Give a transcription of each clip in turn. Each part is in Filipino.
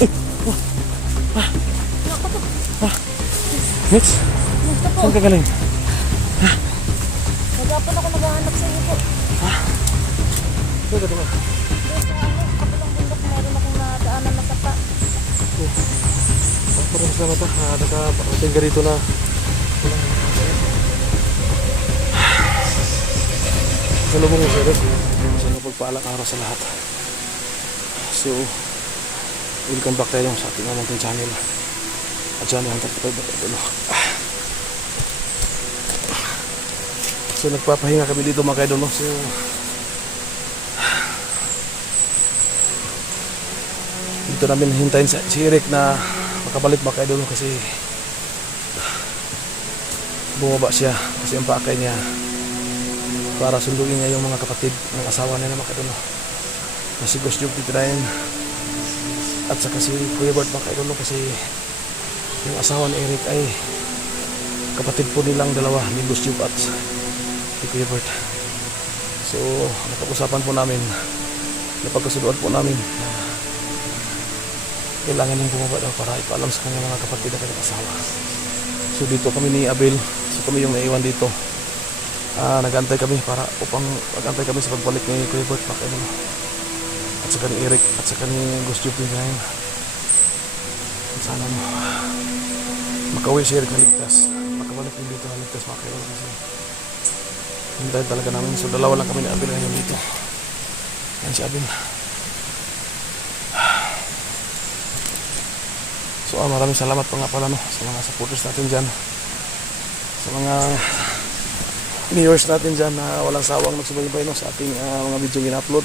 Mitch, saan ka galing? Nagapon ako naghahanap sa iyo po. Doon ka, doon ka. Doon sa kabilang bundok meron akong nadaanan na sapa. Maraming salamat ha. Nakaparating ka rito na. Salubong mo siya rin. Sa napagpaalang araw sa lahat. So, welcome back tayo sa ating munting channel. At Johnny Hunter Putay Batulo. So, nagpapahinga kami dito mga kaidolo. So, dito namin hintayin si Eric na makabalik mga kaidolo kasi bumaba siya kasi ang pakay niya para sunduin niya yung mga kapatid ng asawa niya na mga kaidolo na si Ghost Job titirahin at saka si Kuya Bart mga kaidolo kasi yung asawa ni Eric ay kapatid po nilang dalawa ni Ghost Job at si Kuya Bart. So napag-usapan po namin, napagkasuduan po namin na kailangan niyang bumaba daw para ipaalam sa kanyang mga kapatid na kanyang asawa. So dito kami ni Abel, so kami yung naiwan dito. Nag-antay kami para upang mag-antay kami sa pagbalik ni Kuya Bert at saka ni Eric at saka ni Ghost Job din ngayon. Sana mo makauwi si Eric na ligtas, makabalik din dito na ligtas mga kailan kasi hintayin talaga namin. So dalawa lang kami ni Abel ngayon dito. Yan si Abel. So maraming salamat pa nga pala sa mga supporters natin dyan, sa mga viewers natin dyan na walang sawang nagsubaybay sa ating mga video in-upload.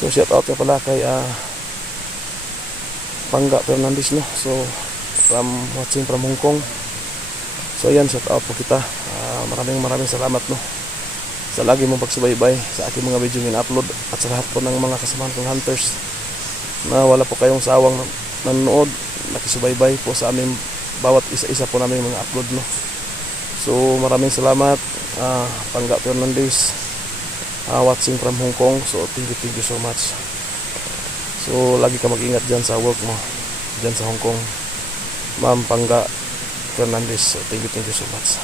So shout out pala kay Pangga Fernandez so watching from Hong Kong. So ayan, shout out po kita. Maraming salamat sa lagi mong pagsubaybay sa aking mga video in-upload at sa lahat po ng mga kasamahan kong hunters na wala po kayong sawang nanonood, nakisubaybay po sa aming bawat isa-isa po namin mga upload So maraming salamat Pangga Fernandez, watching from Hong Kong. So thank you so much. So lagi ka mag-ingat dyan sa work mo dyan sa Hong Kong, Ma'am Pangga Fernandez. So thank you so much.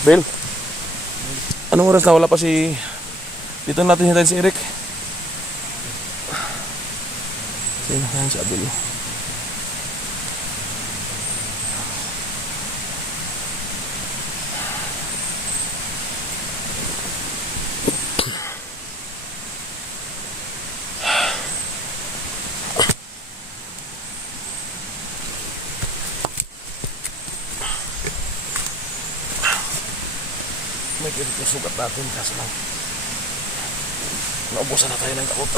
Bill, anong oras na wala pa si... Dito natin hintayin si Eric. Sino na yan si Abel? May kirit yung sugat natin kaso lang naubusan na tayo ng gamot.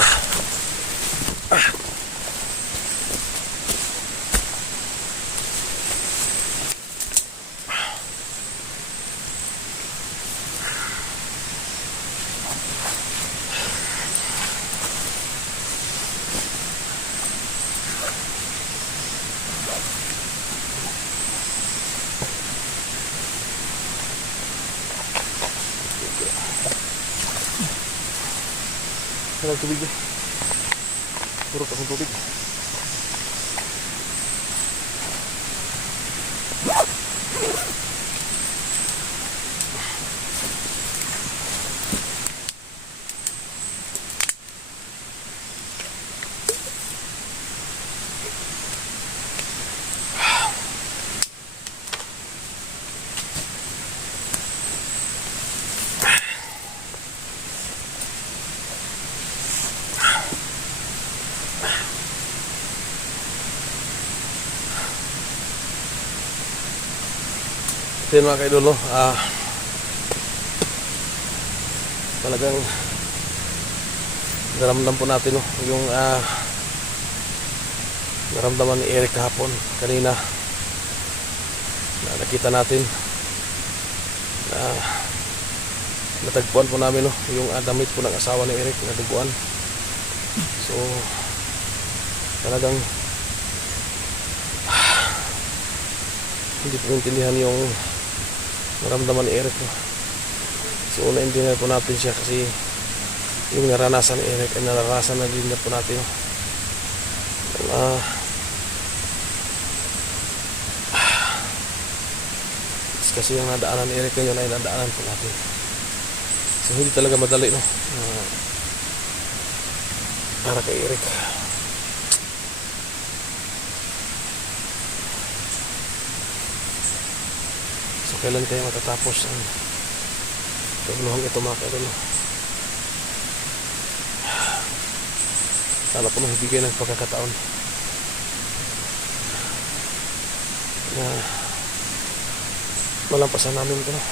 Walang tubig eh. Puro akong tubig. Yan mga kaidolo, talagang naramdam po natin yung naramdaman ni Eric kahapon kanina na nakita natin na natagpuan po namin yung damit po ng asawa ni Eric na duguan. So talagang hindi po intindihan yung maramdaman ni Eric, no? So naintindihan po natin siya kasi yung naranasan ni Eric ay naranasan na din po natin, no? Kasi yung nadaanan ni Eric ngayon ay nadaanan po natin. So hindi talaga madali, no? Para kay Eric. So kailan kaya matatapos ang kaguluhang ito, mga kaidol? Sana po mahibigay ng pagkakataon na malampasan namin ito, no?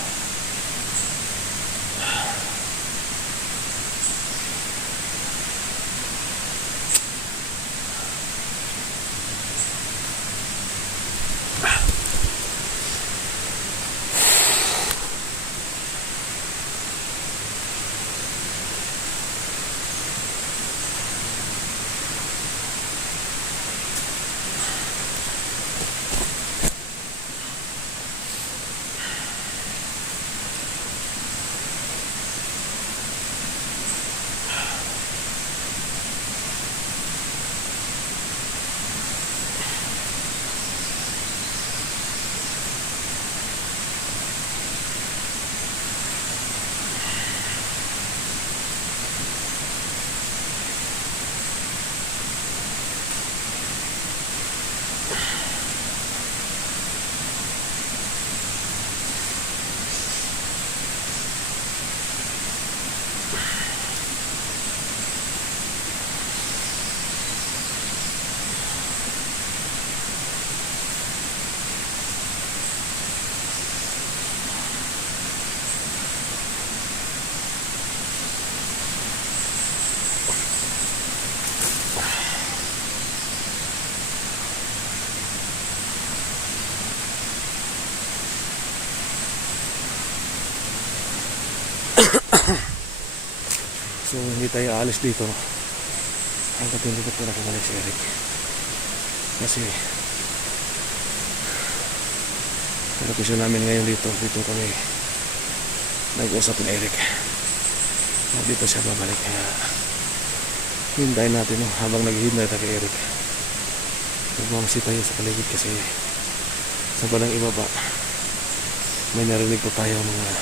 So hindi tayo aalis dito hanggat hindi ko pinakabalik si Eric, kasi location namin ngayon dito kami nag-usap ni Eric na dito siya babalik, kaya hintayin natin, no? Habang naghihintay tayo kay Eric, nagmamasi tayo sa paligid kasi sa balang ibaba may narinig po tayo mga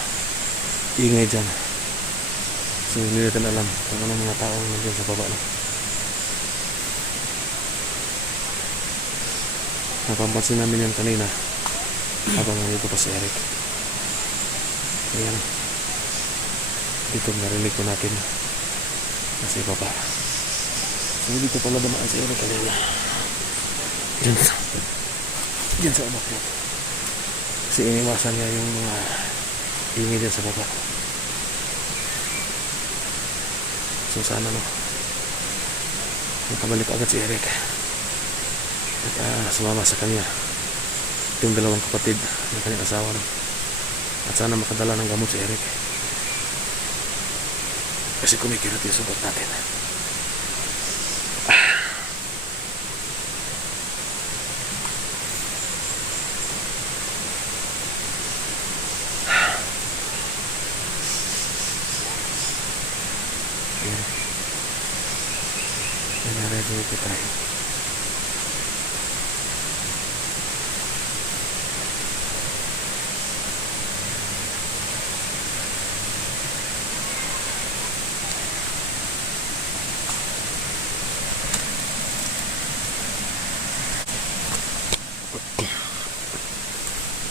ingay dyan. So hindi natin alam kung anong mga taong nandiyan sa baba, no? Napapansin namin yan kanina habang nandito pa si Eric. Ayan, dito narinig ko natin nasa baba. So dito pala dumaan si Eric kanina, dyan sa umakyat, kasi iniwasan niya yung mga ingay dyan sa baba. So sana, no, makabalik agad si Eric at sumama sa kanya yung dalawang kapatid ng kanyang asawa, no? At sana makadala ng gamot si Eric kasi kumikirat yung sugat natin. Nangyari dito tayo.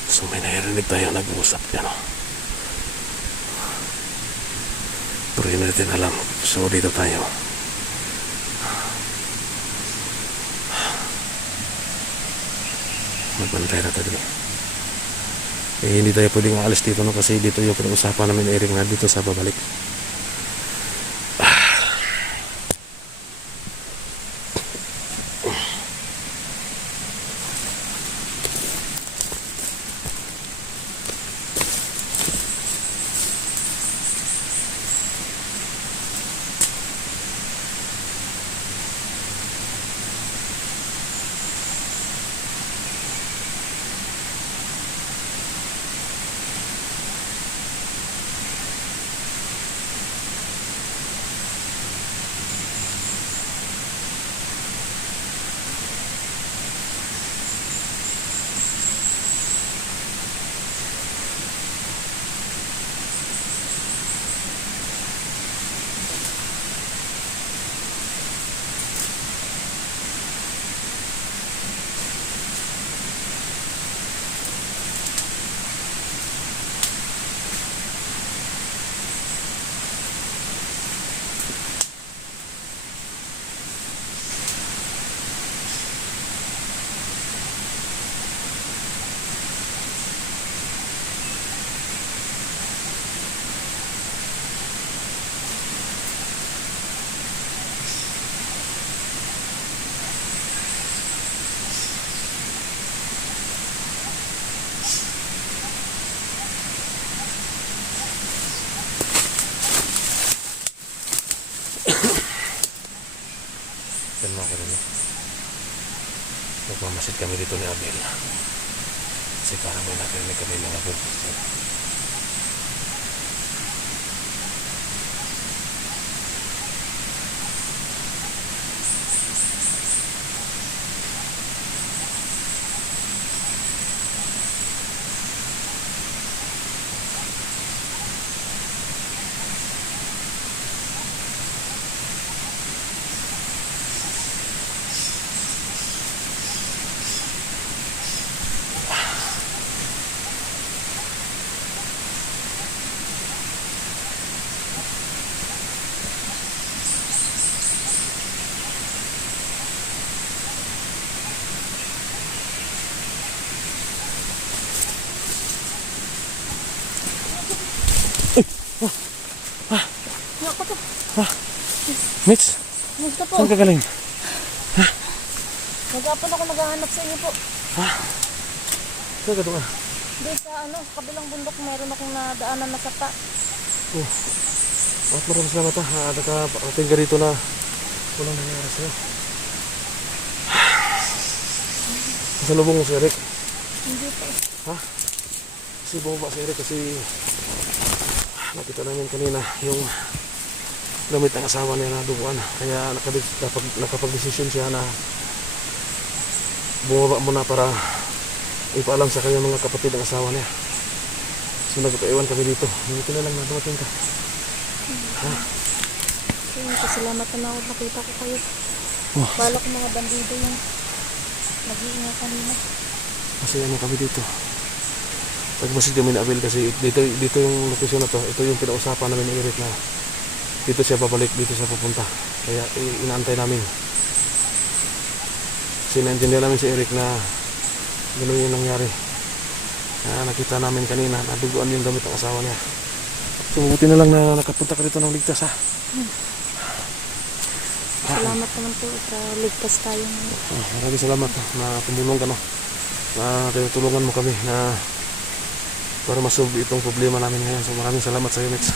So may narinig tayo nag-uusap yan, no? Pero hindi natin alam. So dito tayo. Magbantay na tayo. Hindi tayo pwedeng aalis dito, no? Kasi dito yung pinag-usapan namin ni Eric na dito sa babalik. Nagmamasid kami dito ni Abel. Kasi parang may narinig kami mga bugso. Ako to. Mitch, Gusto po. saan ka galing? Nagapon ako naghahanap sa inyo po. Saan ka doon? Doon sa kabilang bundok meron akong nadaanan na sapa. At maraming salamat ha. Nakarating ka dito na walang nangyari sa'yo. Masalubong mo si Eric. Hindi po. Kasi bumaba si Eric kasi nakita namin kanina yung gamit ng asawa niya na duguan. Kaya nakapag-desisyon siya na bumaba muna para ipaalam sa kanyang mga kapatid ng asawa niya. So nagpaiwan kami dito. Hindi na lang na dumating ka. Salamat na ako nakita ko kayo. Bala ko mga bandido yung nag-iingat kanina. Masaya na kami dito. Nagmasid kami na Abel kasi dito yung location na to. Ito yung pinausapan namin ni Eric na dito siya babalik, dito siya pupunta. Kaya inaantay namin. Kasi naintindihan namin si Eric na gano'n yung nangyari. Nakita namin kanina, naduguan yung gamit ng asawa niya. So mabuti na lang na nakapunta ka dito ng ligtas ha. Salamat naman po sa ligtas tayo. Maraming salamat na tumulong ka no. Na tinutulungan mo kami na para masolve itong problema namin ngayon. So maraming salamat sa iyo, Mitch.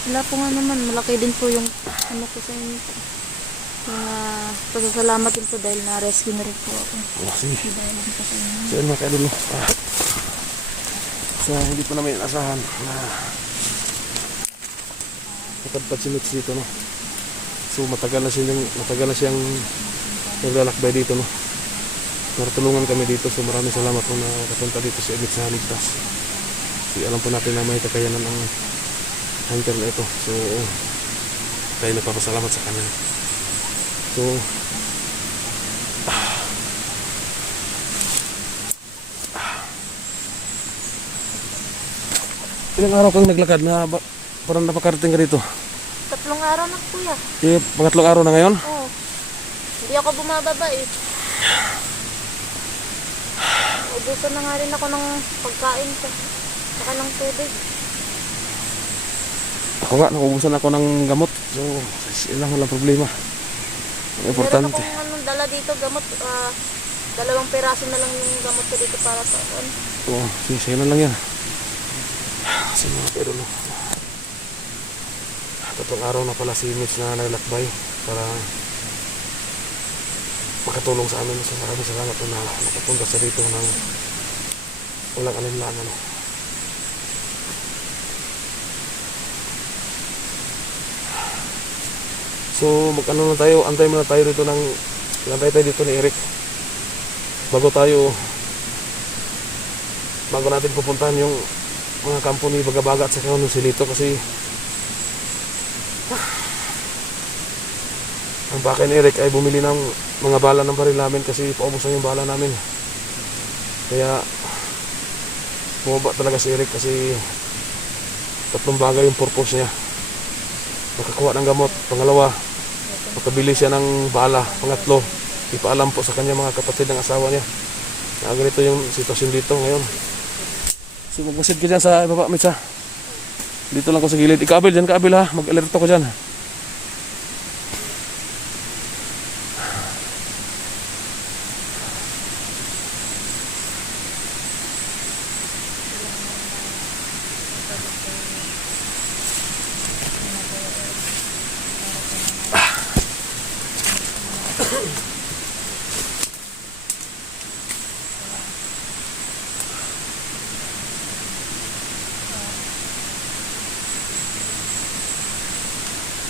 Wala po nga naman, malaki din po yung ano ko sa inyo po. Yung pasasalamat din po dahil na-rescue na rin po ako. Sige. Dahil din po sa inyo. So yun mga kaidol. So hindi po namin inasahan na napadpad si Mitch dito no. So matagal na siyang naglalakbay dito no. Natulungan kami dito, so maraming salamat po na nakapunta dito si Mitch sa ligtas. So alam po natin na may kakayanan ang hunter na ito. So tayo nagpapasalamat sa kanya. So ilang araw kang naglakad na parang napakarating ka dito? 3 araw na kuya. Pangatlong araw na ngayon? Oo. Hindi ako bumababa eh. Ubusan na nga rin ako ng pagkain ko. Saka ng tubig. Ako nga, naubusan ako ng gamot. So, yun lang walang problema. Ang importante. Meron akong dala dito gamot. 2 piraso na lang yung gamot ko dito para sa ano. Oo, sige na lang yan. Kasi mga pero no. 3 araw na pala si Mitch na naglalakbay para makatulong sa amin. So maraming salamat po na nakapunta sa dito ng walang alinlangan. No? So mag-ano na tayo, antay muna tayo dito antay tayo dito ni Eric bago natin pupuntahan yung mga kampo ni Bagabaga at saka ng Silito kasi ang bakay ni Eric ay bumili ng mga bala ng baril namin kasi paubos na yung bala namin. Kaya bumaba talaga si Eric kasi 3 bagay yung purpose niya. Makakuha ng gamot, pangalawa makabili siya ng bala, pangatlo ipaalam po sa kanya mga kapatid ng asawa niya na ganito yung sitwasyon dito ngayon. So magmasid ka dyan sa baba, Mitch ha. Dito lang ko sa gilid. Ikaw Abel, dyan ka Abel ha, mag-alerto ko dyan.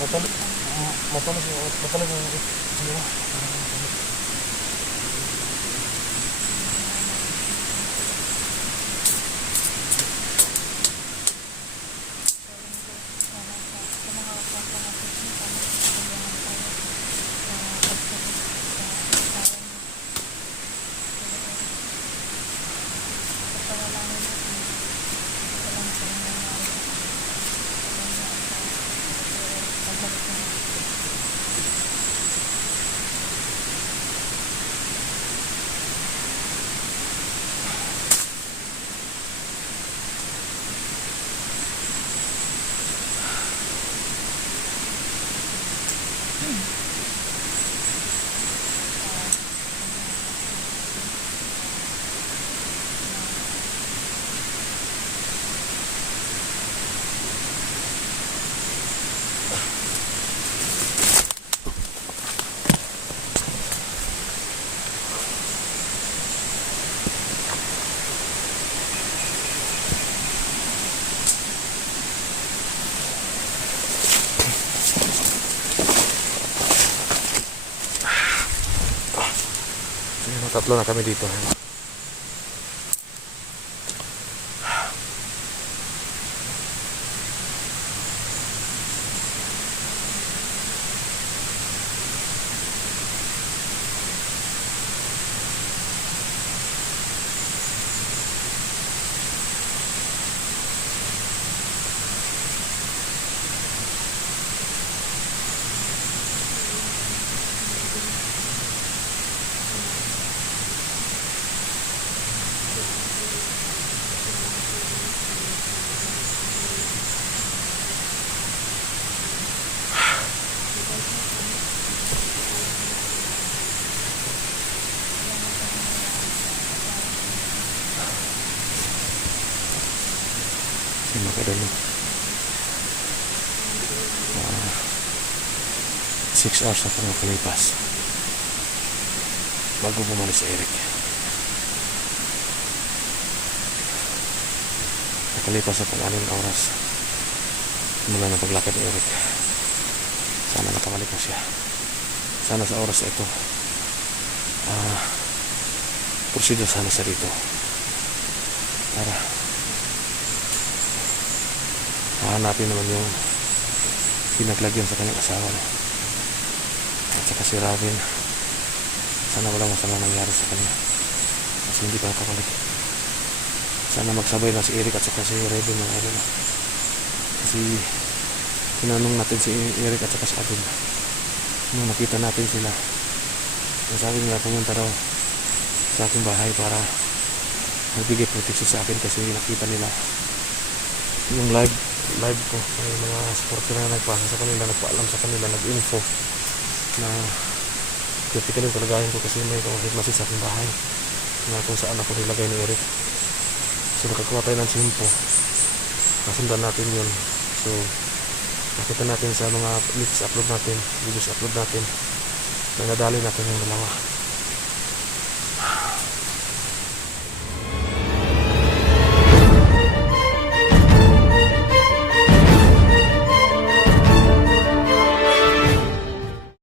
Matalag yung siguro. Tatlo na kami dito. Mga kadalo. 6 hours na kami nakalipas bago bumalik si Eric. Nakalipas sa pag-anim na oras mula na paglakad ni Eric. Sana nakabalik na siya. Sana sa oras ito proceed sana sa dito para hahanapin naman yung pinaglagyan sa kanyang asawa, no? At saka si Robin, sana walang masama nangyari sa kanya kasi hindi pa nakabalik. Sana magsabay na si Eric at saka si Robin, mga idol, no? Kasi tinanong natin si Eric at saka si Robin nung nakita natin sila, sabi nila pumunta daw sa aking bahay para magbigay protection sa akin kasi nakita nila yung live ko, may mga supporter na nagpasa sa kanila, nagpaalam sa kanila, nag-info na critical yung kalagayan ko kasi may pamahit masid sa aking bahay na kung saan ako nilagay ni Eric. So nakakuha tayo ng simpo, nasundan natin yun. So nakita natin sa mga clips upload natin, videos upload natin na nadali natin yung dalawa.